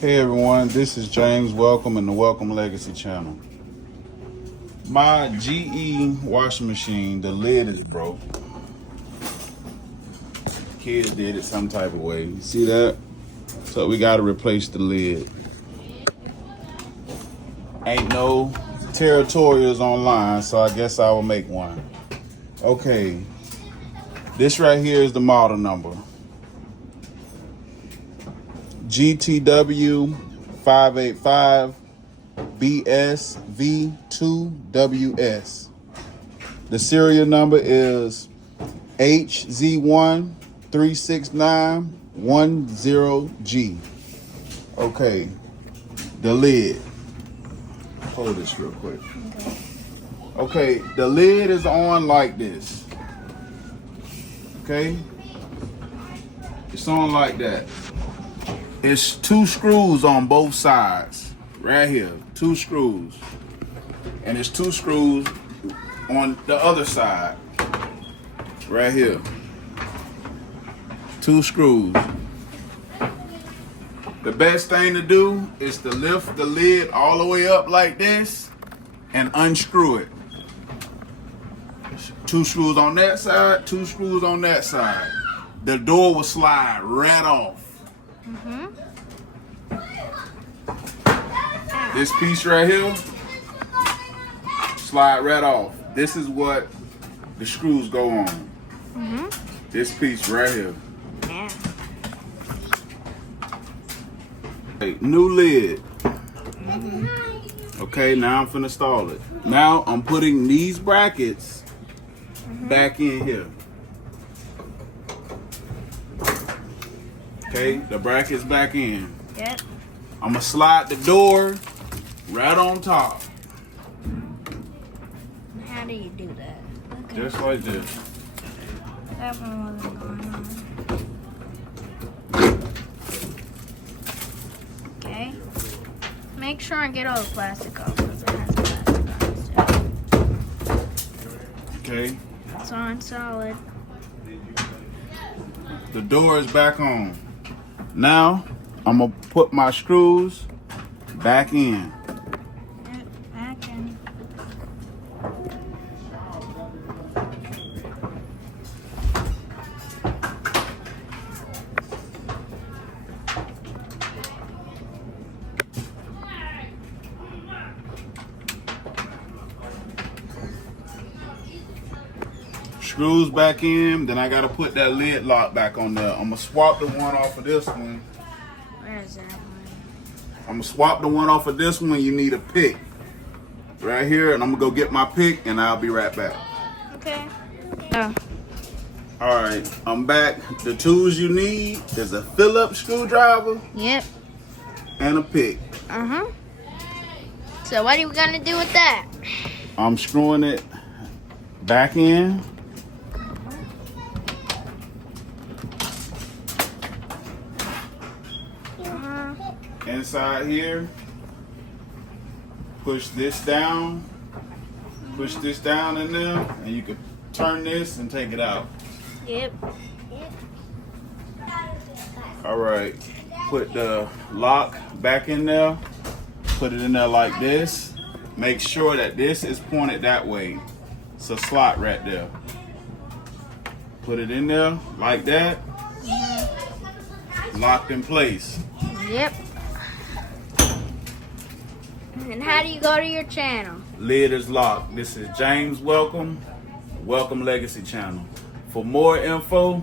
Hey everyone, this is James. Welcome in the Welcome Legacy channel. My GE washing machine, the lid is broke. Kids did it some type of way. You see that? So we gotta replace the lid. Ain't no territorials online, so I guess I will make one. Okay, this right here is the model number. GTW585BSV2WS. The serial number is HZ136910G. Okay, the lid. Hold this real quick. Okay, the lid is on like this. Okay, it's on like that. It's 2 screws on both sides, right here, 2 screws. And it's 2 screws on the other side, right here. 2 screws. The best thing to do is to lift the lid all the way up like this and unscrew it. 2 screws on that side, 2 screws on that side. The door will slide right off. This piece right here, slide right off. This is what the screws go on. This piece right here. Okay, new lid. Okay, now I'm finna install it. Now I'm putting these brackets back in here. Okay, the brackets back in. Yep. I'm gonna slide the door right on top. How do you do that? Okay. Just like this. That one wasn't going on. Okay. Make sure and get all the plastic off because it has plastic on it too. Okay. It's on solid. The door is back on. Now I'm gonna put my screws back in. Back in. Screws back in. Then I gotta put that lid lock back on there. I'm gonna swap the one off of this one. Where is that one? I'm gonna swap the one off of this one. You need a pick right here, and I'm gonna go get my pick, and I'll be right back. Okay. Oh. All right, I'm back. The tools you need is a Phillips screwdriver Yep. and a pick. So what are you gonna do with that? I'm screwing it back in. Inside here, push this down in there, and you can turn this and take it out. Yep. All right, put the lock back in there, put it in there like this. Make sure that this is pointed that way. It's a slot right there. Put it in there like that, locked in place. Yep. And how do you go to your channel? Lid is locked. This is James Welcome Legacy channel. For more info,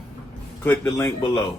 click the link below.